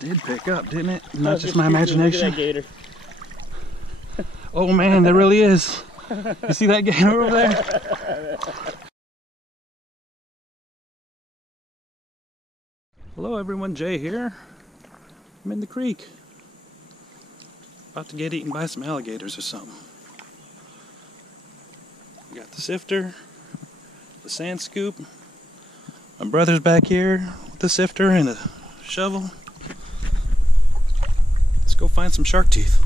Did pick up, didn't it? Not just my imagination. Look at that gator. Oh man, there really is. You see that gator over there? Hello everyone, Jay here. I'm in the creek. About to get eaten by some alligators or something. We got the sifter, the sand scoop. My brother's back here with the sifter and a shovel. Let's go find some shark teeth.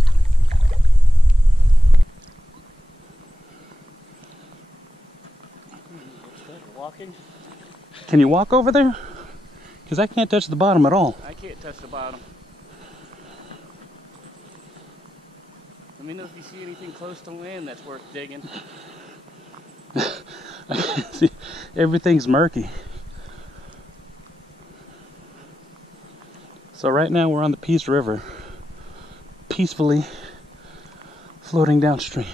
Walking? Can you walk over there? Because I can't touch the bottom at all. I can't touch the bottom. Let me know if you see anything close to land that's worth digging. See, everything's murky. So right now we're on the Peace River, peacefully floating downstream.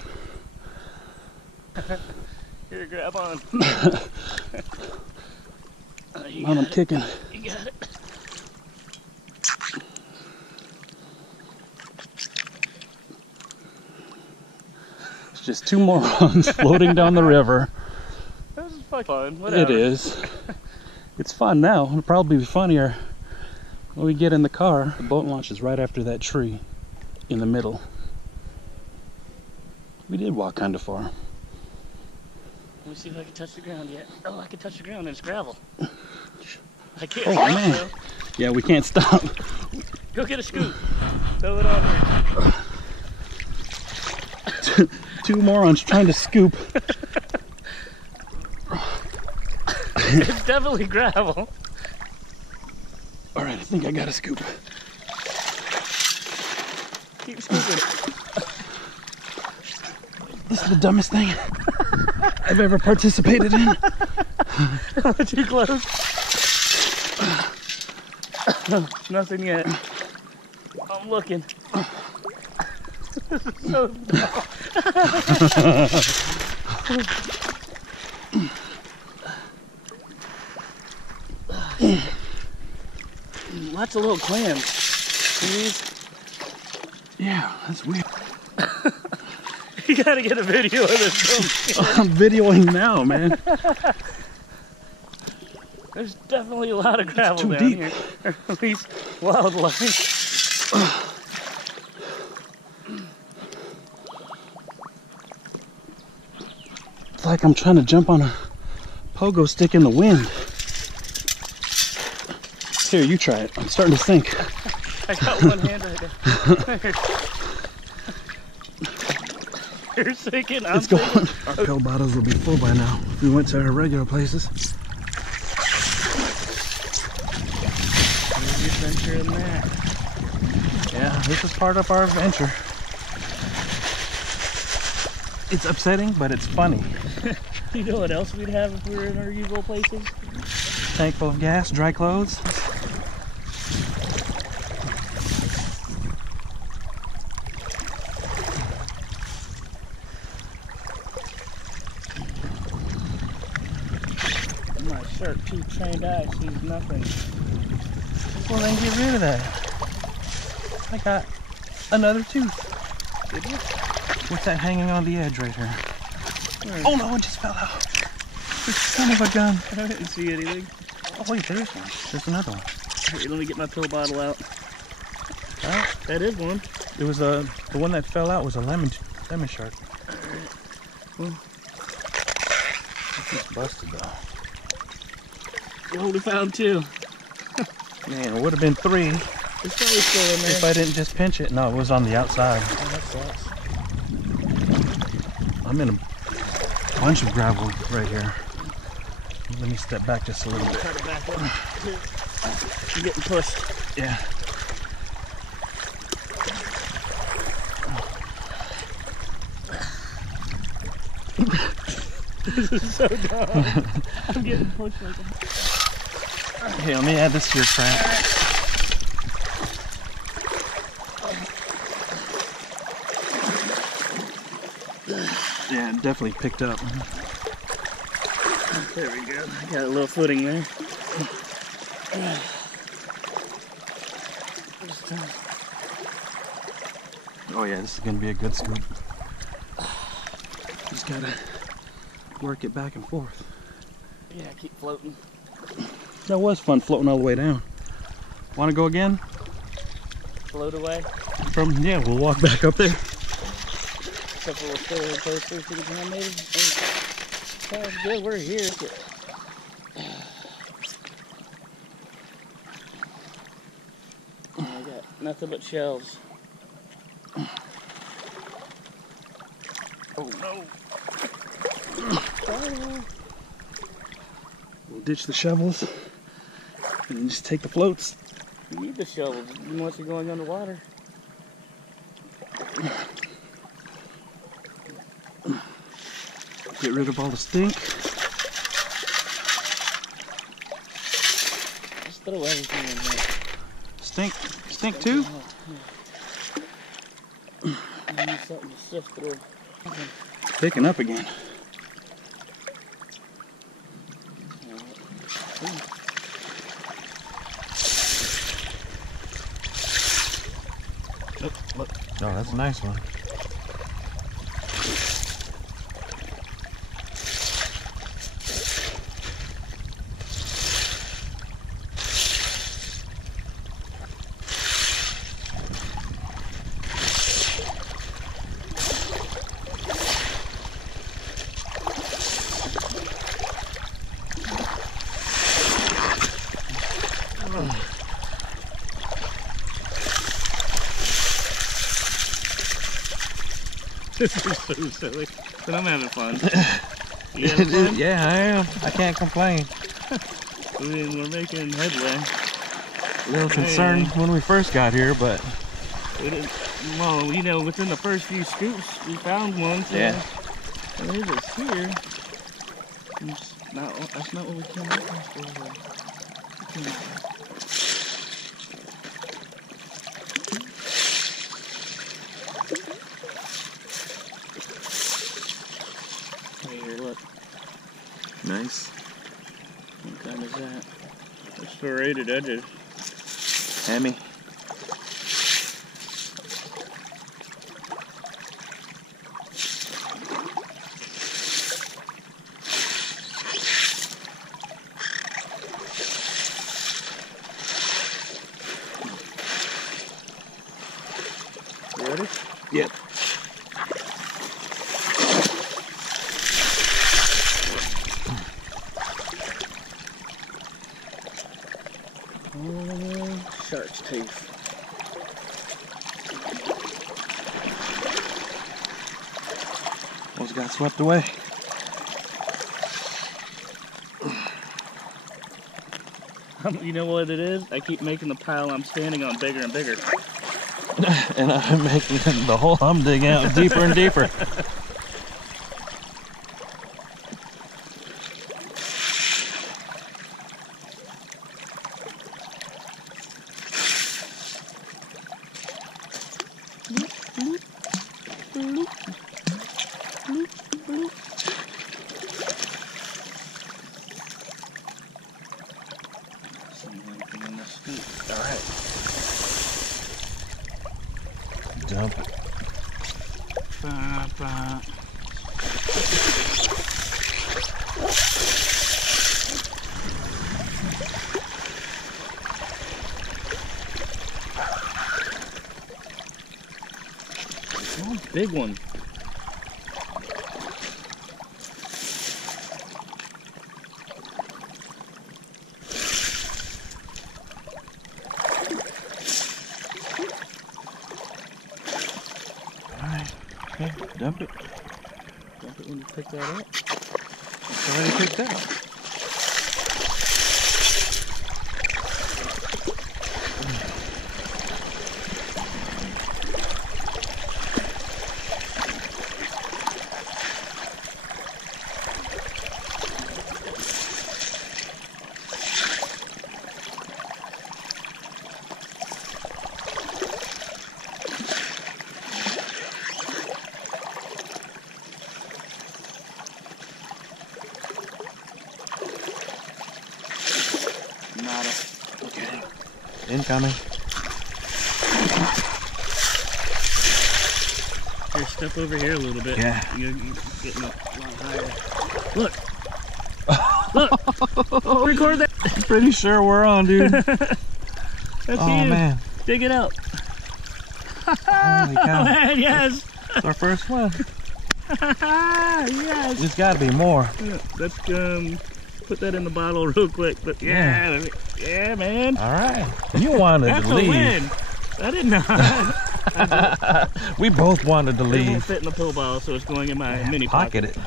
Here, grab on. I'm kicking. You got it. It's just two morons floating down the river. This is fun. Whatever. It is. It's fun now. It'll probably be funnier when we get in the car. The boat launches right after that tree in the middle. We did walk kind of far. Let me see if I can touch the ground yet. Oh, I can touch the ground and it's gravel. I can't Oh stop, man. though. Yeah, we can't stop. Go get a scoop. Throw it on here. Two morons trying to scoop. It's definitely gravel. Alright, I think I got a scoop. Keep scooping. This is the dumbest thing I've ever participated in. Too close. Nothing yet. I'm looking. This is so dumb. Lots of little clams. See these? Yeah, that's weird. You gotta get a video of this. I'm videoing now, man. There's definitely a lot of gravel too down deep. here. Or at least wildlife. It's like I'm trying to jump on a pogo stick in the wind. Here, you try it. I'm starting to sink. I got one hand right there. You're sinking, I'm sinking. Our pill bottles will be full by now if we went to our regular places. There's the adventure in that. Yeah, this is part of our adventure. It's upsetting, but it's funny. You know what else we'd have if we were in our usual places? Tank full of gas, dry clothes. My shark tooth trained eye sees nothing. Well, then get rid of that. I got another tooth. Did you? What's that hanging on the edge right here? Where? Oh no, it just fell out. Son of a gun. I didn't see anything. Oh wait, there's one. There's another one. Here, let me get my pill bottle out. Oh, That is one. it was the one that fell out was a lemon shark. Well, It's busted though. we only found two. Man, it would have been three It's probably still in there. if I didn't just pinch it. No, it was on the outside. Oh, that sucks. I'm in a bunch of gravel right here. Let me step back just a little bit. Try to back up. I'm getting pushed. Yeah. This is so dumb. I'm getting pushed like a... Okay, let me add this to your crack. Yeah, it definitely picked up. There we go. Got a little footing there. this time. Oh yeah, this is gonna be a good scoop. Just gotta work it back and forth. Yeah, keep floating. That was fun floating all the way down. Want to go again? Float away. Yeah, we'll walk back up there. Except we'll stay a little closer to the ground, maybe. Sounds good. We're here. I got nothing but shells. Oh no! We'll ditch the shovels and then just take the floats. You need the shovels once you're going underwater. Get rid of all the stink. Just throw everything in there. Stink too? I need something to sift through. Okay. Picking up again. Look. Oh, that's a nice one. This is so silly, but I'm having fun. You having fun? Yeah, I am. I can't complain. I mean, we're making headway. A little concerned when we first got here, but We didn't, well, you know, within the first few scoops, we found one. So yeah. It is here. That's not what we came out for. Here, look. Nice. What kind is that? It's serrated edges. Hammy. You ready? Yep. Shark's tooth. Almost got swept away. You know what it is? I keep making the pile I'm standing on bigger and bigger. And I'm making the hole I'm digging out deeper and deeper. All right. Dump it. Oh, big one. Alright. Okay, dump it. Dump it when you pick that up. It's already picked up. Nada. Okay. Incoming. Here, step over here a little bit. Yeah. You're getting a lot higher. Look. Look. Record that. I'm pretty sure we're on, dude. That's Oh, you. man. Dig it out. Holy cow. Man, yes. It's our first one. Yes. There's got to be more. Let's put that in the bottle real quick. But yeah, yeah, man. All right. You wanted That's to a leave. win. I did not. We both wanted to It won't leave. fit in the pill bottle, so it's going in my mini Pocket pocket. it.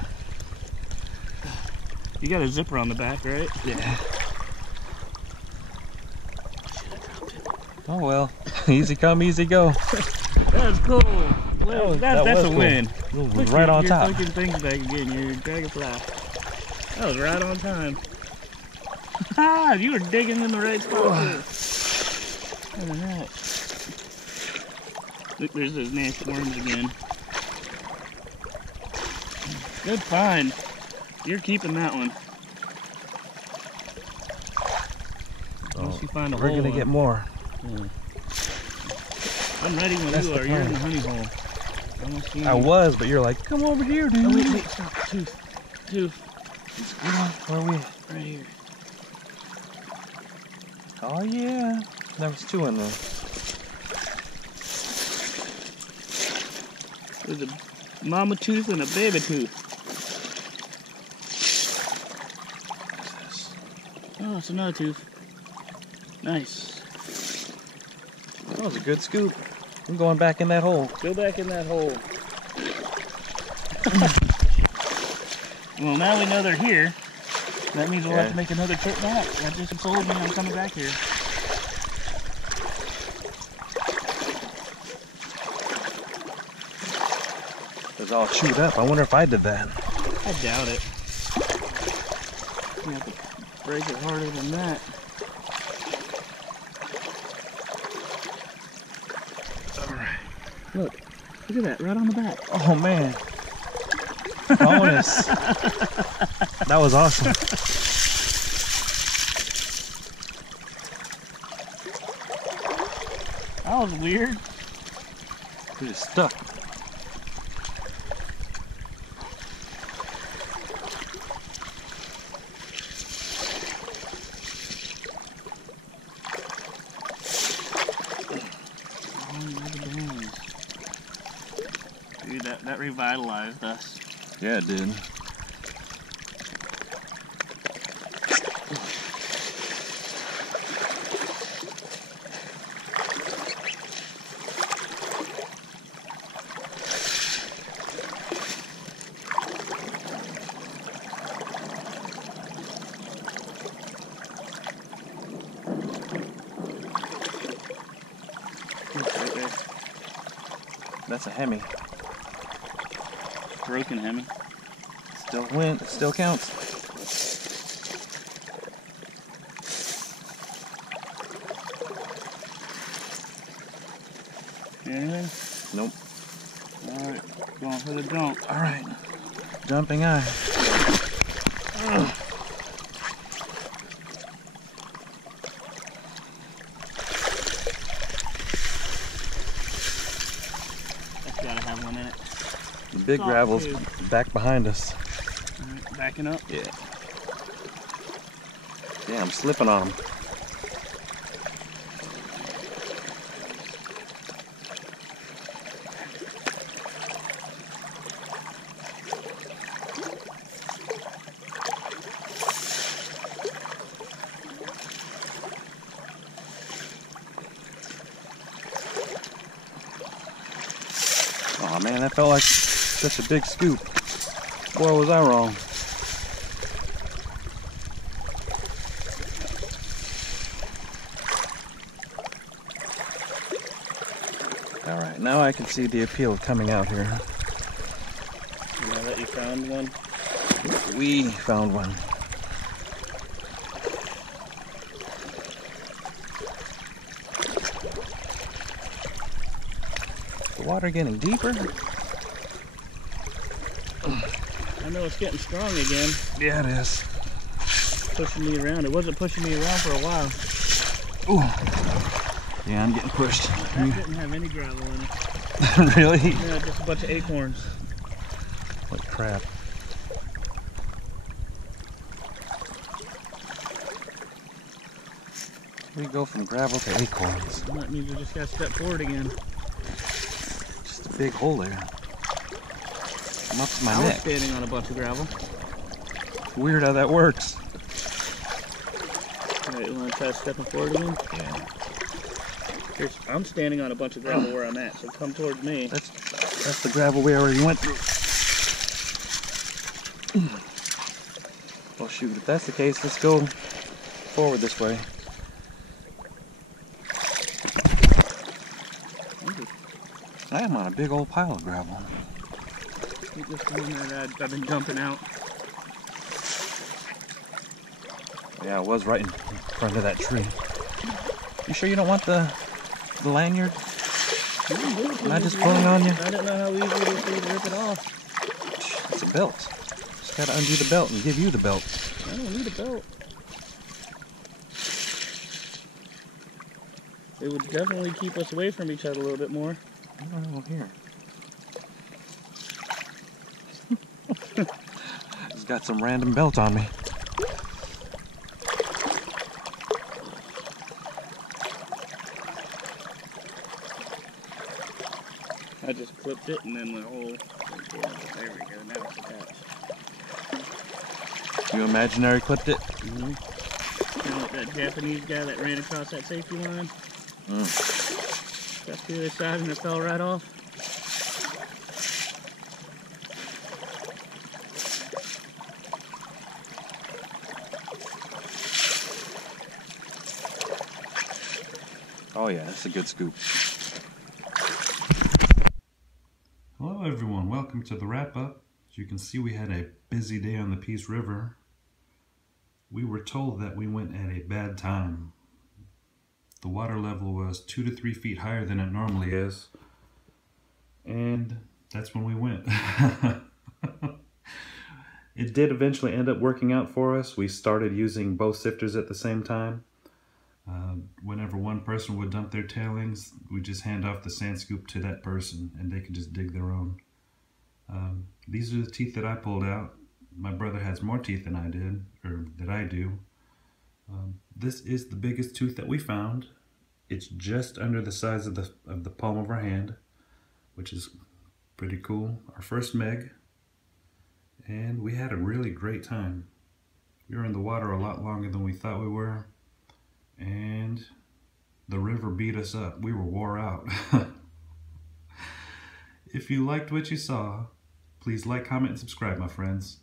You got a zipper on the back, right? Yeah. Oh well. Easy come, easy go. That's cool. was- That's that a was cool. win. It was Look, right on your top. fucking things back again, your dragonfly. That was right on time. You were digging in the right spot. Alright. Look, there's those nasty worms again. Good find. You're keeping that one. Unless you find a We're hole gonna one. get more. I'm ready when That's you the are. You're in plan. the honey hole. I don't see I you. was, but you're like, come over here, dude. Oh, wait, stop. Tooth. Where are we? Right here. Oh yeah. There was two in there. There's a mama tooth and a baby tooth. What's this? Oh, it's another tooth. Nice. That was a good scoop. I'm going back in that hole. Go back in that hole. Well, now we know they're here. That means we'll have to make another trip back. That just told me I'm coming back here. It was all chewed up. I wonder if I did that. I doubt it. You have to break it harder than that. Look at that, right on the back. Oh man. Bonus. That was awesome. That was weird. It is stuck. Dude, that revitalized us. Yeah, it did. Right there. That's a Hemi. Broken Hemi. Still win. It still counts. Anything? Nope. Alright, going for the jump. All right. Jumping eye. That's gotta have one in it. The big Soft gravel's tube. back behind us. Alright, backing up. Yeah. Yeah, I'm slipping on them. Oh man, that felt like such a big scoop. Boy, was I wrong. All right, now I can see the appeal of coming out here. Now that you found one. We found one. The water getting deeper? I know it's getting strong again. Yeah, it is. Pushing me around. It wasn't pushing me around for a while. Ooh. Yeah, I'm getting pushed. That didn't have any gravel in it. Really? Yeah, just a bunch of acorns. Like crap. We go from gravel to acorns. That means we just gotta step forward again. Just a big hole there. I'm up to my I was neck. standing on a bunch of gravel. Weird how that works. Alright, you wanna try stepping forward again? Yeah. I'm standing on a bunch of gravel where I'm at, so come towards me. That's the gravel we already went through. Well, shoot, if that's the case, let's go forward this way. I am on a big old pile of gravel. I think this is the one that I've been dumping out. Yeah, it was right in front of that tree. You sure you don't want the lanyard? Am I just pulling on you? I didn't know how easy it is to rip it off. It's a belt. Just gotta undo the belt and give you the belt. I don't need a belt. It would definitely keep us away from each other a little bit more. Oh, here. It's got some random belt on me. I just clipped it and then the whole... Yeah, there we go, now it's attached. You imaginary clipped it? Mm-hmm. Kind of like that Japanese guy that ran across that safety line. Got to the other side and it fell right off. Oh yeah, that's a good scoop. Hello everyone, welcome to the wrap-up. As you can see, we had a busy day on the Peace River. We were told that we went at a bad time. The water level was 2 to 3 feet higher than it normally is. And that's when we went. It did eventually end up working out for us. We started using both sifters at the same time. Whenever one person would dump their tailings, we just hand off the sand scoop to that person and they could just dig their own. These are the teeth that I pulled out. My brother has more teeth than I did, or that I do. This is the biggest tooth that we found. It's just under the size of the palm of our hand, which is pretty cool. Our first Meg, and we had a really great time. We were in the water a lot longer than we thought we were, and the river beat us up. We were wore out. If you liked what you saw, please like, comment, and subscribe, my friends.